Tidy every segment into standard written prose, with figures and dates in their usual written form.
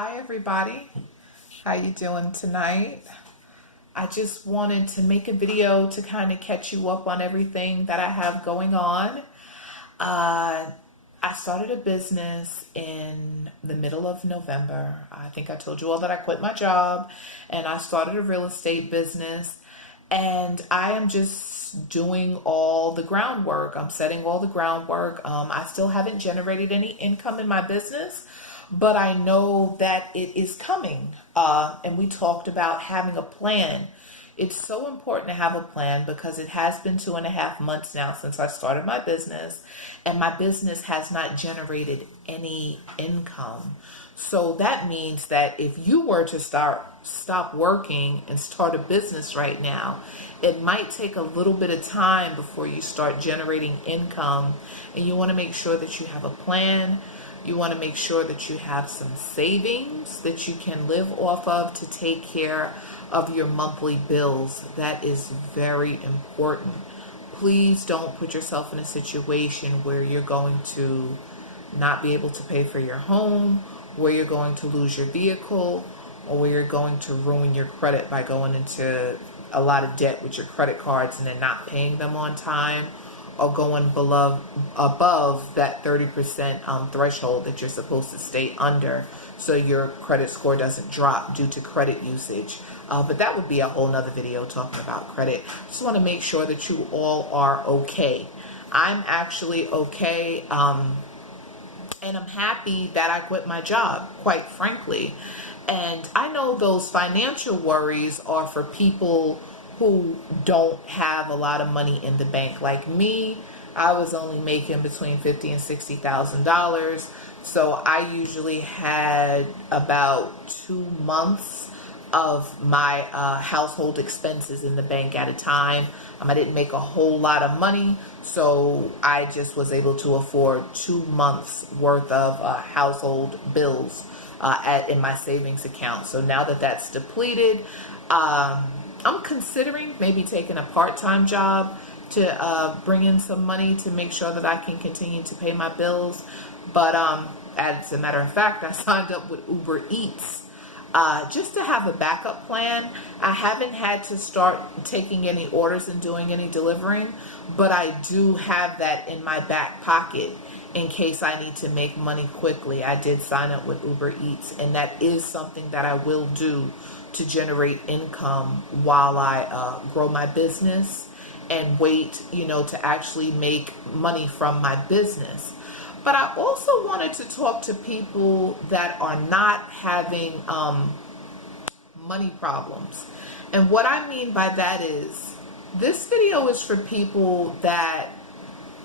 Hi everybody, how you doing tonight? I just wanted to make a video to kind of catch you up on everything that I have going on. Uh, I started a business in the middle of November. I think I told you all that I quit my job and I started a real estate business, and I am just doing all the groundwork. I'm setting all the groundwork. I still haven't generated any income in my business, but I know that it is coming. And we talked about having a plan. It's so important to have a plan because it has been 2.5 months now since I started my business, and my business has not generated any income. So that means that if you were to stop working and start a business right now, it might take a little bit of time before you start generating income. And you want to make sure that you have a plan. You want to make sure that you have some savings that you can live off of to take care of your monthly bills. That is very important. Please don't put yourself in a situation where you're going to not be able to pay for your home, where you're going to lose your vehicle, or where you're going to ruin your credit by going into a lot of debt with your credit cards and then not paying them on time, or going above that 30% threshold that you're supposed to stay under so your credit score doesn't drop due to credit usage. But that would be a whole nother video talking about credit. Just want to make sure that you all are okay. I'm actually okay, and I'm happy that I quit my job, quite frankly. And I know those financial worries are for people who don't have a lot of money in the bank. Like me, I was only making between $50,000 and $60,000. So I usually had about 2 months of my household expenses in the bank at a time. I didn't make a whole lot of money, so I just was able to afford 2 months worth of household bills in my savings account. So now that that's depleted, I'm considering maybe taking a part-time job to bring in some money to make sure that I can continue to pay my bills. But as a matter of fact, I signed up with Uber Eats just to have a backup plan. I haven't had to start taking any orders and doing any delivering, but I do have that in my back pocket in case I need to make money quickly. I did sign up with Uber Eats, and that is something that I will do to generate income while I grow my business and wait, to actually make money from my business. But I also wanted to talk to people that are not having money problems. And what I mean by that is, this video is for people that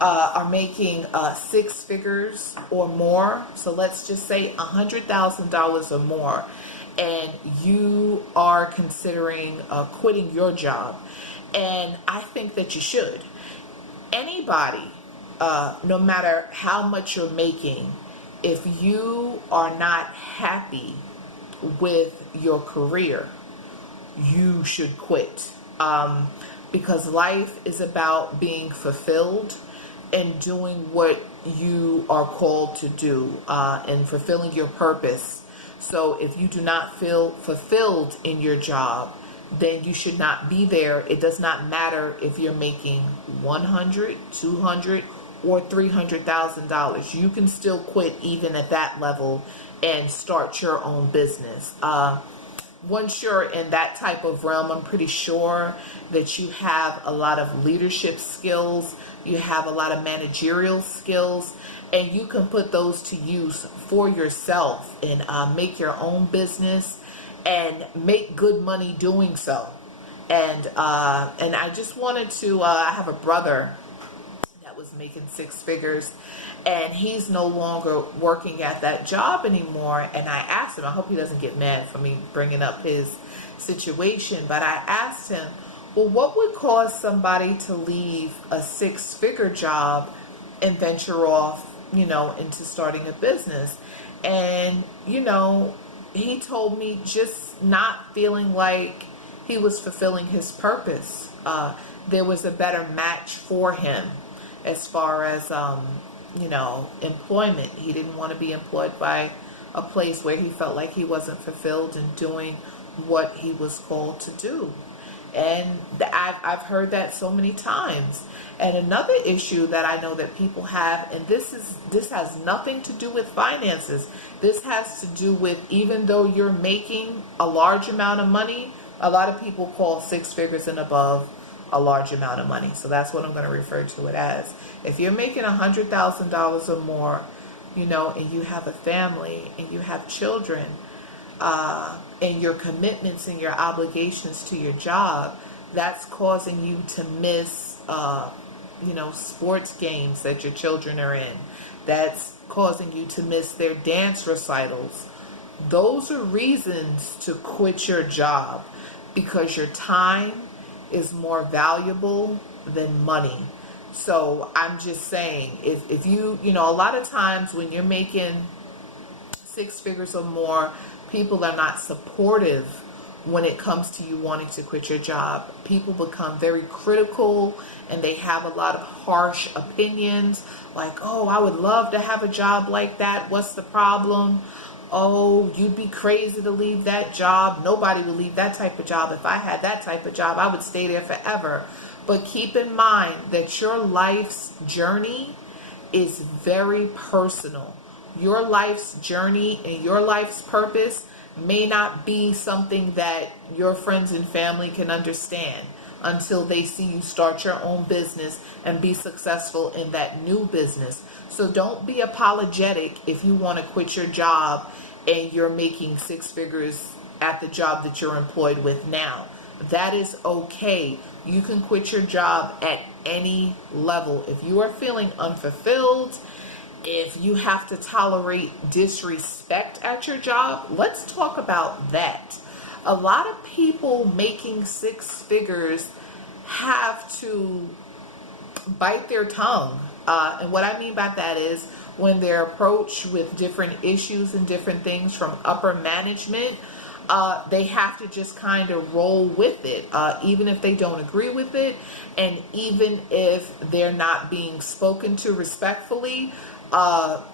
are making 6 figures or more. So let's just say $100,000 or more, and you are considering quitting your job. And I think that you should. Anybody, no matter how much you're making, if you are not happy with your career, you should quit. Because life is about being fulfilled and doing what you are called to do, and fulfilling your purpose. So if you do not feel fulfilled in your job, then you should not be there. It does not matter if you're making $100,000, $200,000, or $300,000. You can still quit even at that level and start your own business. Once you're in that type of realm, I'm pretty sure that you have a lot of leadership skills, you have a lot of managerial skills, and you can put those to use for yourself and make your own business and make good money doing so. And I just wanted to, I have a brother that was making 6 figures, and he's no longer working at that job anymore. And I asked him, I hope he doesn't get mad for me bringing up his situation, but I asked him, well, what would cause somebody to leave a 6-figure job and venture off, into starting a business? And, he told me just not feeling like he was fulfilling his purpose. There was a better match for him as far as, employment. He didn't want to be employed by a place where he felt like he wasn't fulfilled in doing what he was called to do. And I've heard that so many times. And another issue that I know that people have, and this has nothing to do with finances. This has to do with, even though you're making a large amount of money, a lot of people call six figures and above a large amount of money. So that's what I'm going to refer to it as. If you're making $100,000 or more, and you have a family and you have children, and your commitments and your obligations to your job, that's causing you to miss, sports games that your children are in. That's causing you to miss their dance recitals. Those are reasons to quit your job, because your time is more valuable than money. So I'm just saying, if you, a lot of times when you're making six figures or more, people are not supportive when it comes to you wanting to quit your job. People become very critical and they have a lot of harsh opinions, like, oh, I would love to have a job like that. What's the problem? Oh, you'd be crazy to leave that job. Nobody would leave that type of job. If I had that type of job, I would stay there forever. But keep in mind that your life's journey is very personal. Your life's journey and your life's purpose may not be something that your friends and family can understand until they see you start your own business and be successful in that new business. So don't be apologetic if you want to quit your job and you're making six figures at the job that you're employed with now. That is okay. You can quit your job at any level. If you are feeling unfulfilled, if you have to tolerate disrespect at your job, let's talk about that. A lot of people making six figures have to bite their tongue. And what I mean by that is when they're approached with different issues and different things from upper management, they have to just kind of roll with it, even if they don't agree with it. And even if they're not being spoken to respectfully, a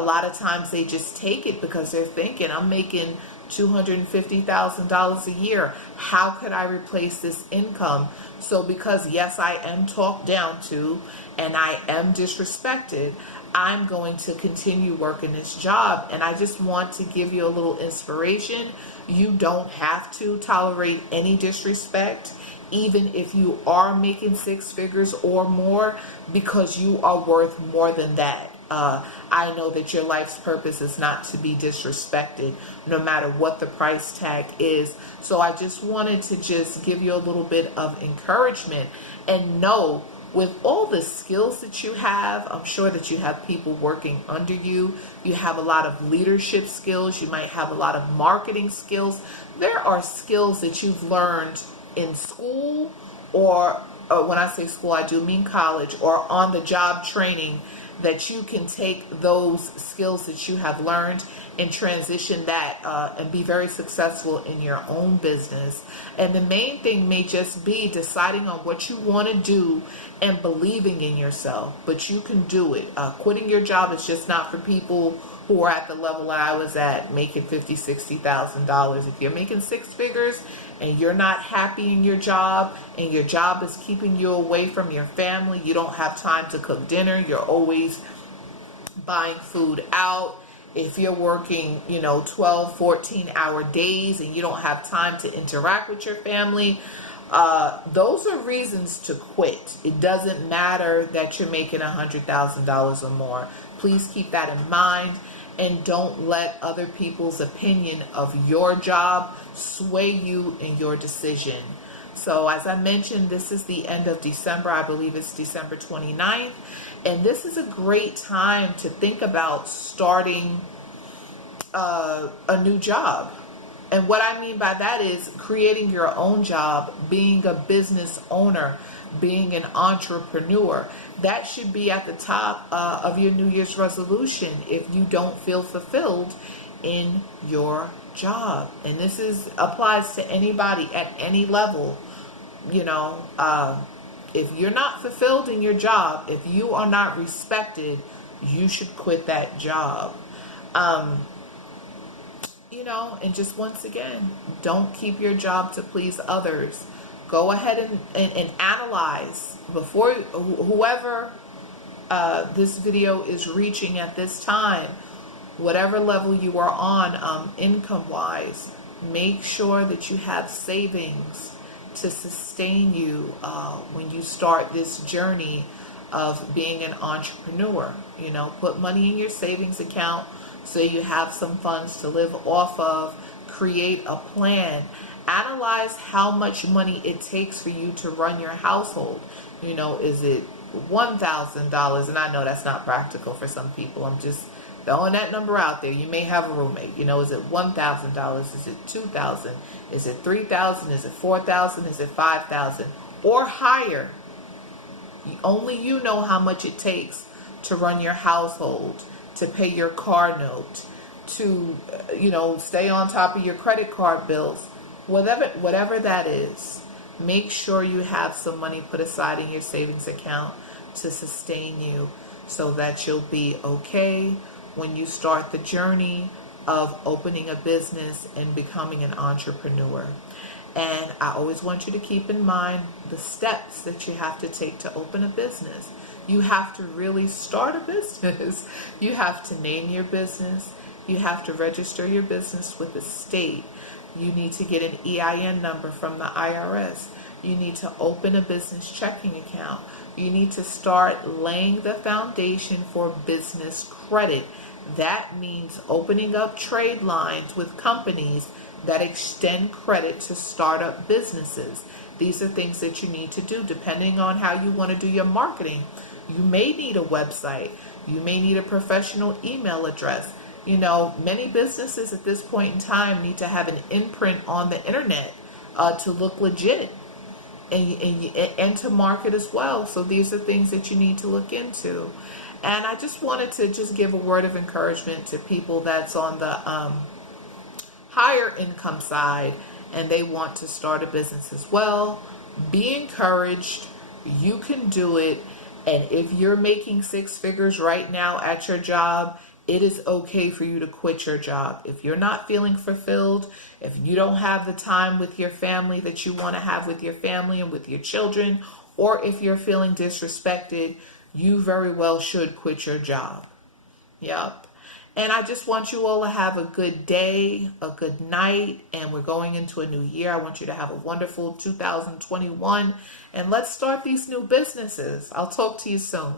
lot of times they just take it because they're thinking, I'm making $250,000 a year. How could I replace this income? So because yes, I am talked down to and I am disrespected, I'm going to continue working this job. And I just want to give you a little inspiration. You don't have to tolerate any disrespect, even if you are making six figures or more, because you are worth more than that. I know that your life's purpose is not to be disrespected, no matter what the price tag is. So I just wanted to just give you a little bit of encouragement, and know with all the skills that you have, I'm sure that you have people working under you. You have a lot of leadership skills. You might have a lot of marketing skills. There are skills that you've learned in school, or when I say school, I do mean college, or on the job training, that you can take those skills that you have learned and transition that and be very successful in your own business. And the main thing may just be deciding on what you want to do and believing in yourself. But you can do it. Quitting your job is just not for people who are at the level that I was at, making $50,000, $60,000. If you're making six figures and you're not happy in your job, and your job is keeping you away from your family, you don't have time to cook dinner, you're always buying food out, if you're working 12 14-hour days and you don't have time to interact with your family, those are reasons to quit. It doesn't matter that you're making $100,000 or more. Please keep that in mind, and don't let other people's opinion of your job sway you in your decision. So as I mentioned, this is the end of December. I believe it's December 29th. And this is a great time to think about starting a new job. And what I mean by that is creating your own job, being a business owner, being an entrepreneur. That should be at the top of your New Year's resolution if you don't feel fulfilled in your job. And this applies to anybody at any level. If you're not fulfilled in your job, if you are not respected, you should quit that job. And just once again, don't keep your job to please others. Go ahead and analyze before whoever this video is reaching at this time, whatever level you are on income wise. Make sure that you have savings to sustain you when you start this journey of being an entrepreneur. Put money in your savings account so you have some funds to live off of. Create a plan. Analyze how much money it takes for you to run your household. Is it $1,000? And I know that's not practical for some people. I'm just throwing that number out there. You may have a roommate. Is it $1,000? Is it $2,000? Is it $3,000? Is it $4,000? Is it $5,000? Or higher? Only you know how much it takes to run your household, to pay your car note, to stay on top of your credit card bills, whatever that is. Make sure you have some money put aside in your savings account to sustain you so that you'll be okay when you start the journey of opening a business and becoming an entrepreneur. And I always want you to keep in mind the steps that you have to take to open a business. You have to really start a business. You have to name your business. You have to register your business with the state. You need to get an EIN number from the IRS. You need to open a business checking account. You need to start laying the foundation for business credit. That means opening up trade lines with companies that extend credit to startup businesses. These are things that you need to do depending on how you want to do your marketing. You may need a website. You may need a professional email address. Many businesses at this point in time need to have an imprint on the internet to look legit and to market as well. So these are things that you need to look into. And I just wanted to just give a word of encouragement to people that's on the higher income side and they want to start a business as well. Be encouraged. You can do it. And if you're making six figures right now at your job, it is okay for you to quit your job. If you're not feeling fulfilled, if you don't have the time with your family that you want to have with your family and with your children, or if you're feeling disrespected, you very well should quit your job. Yep. And I just want you all to have a good day, a good night, and we're going into a new year. I want you to have a wonderful 2021, and let's start these new businesses. I'll talk to you soon.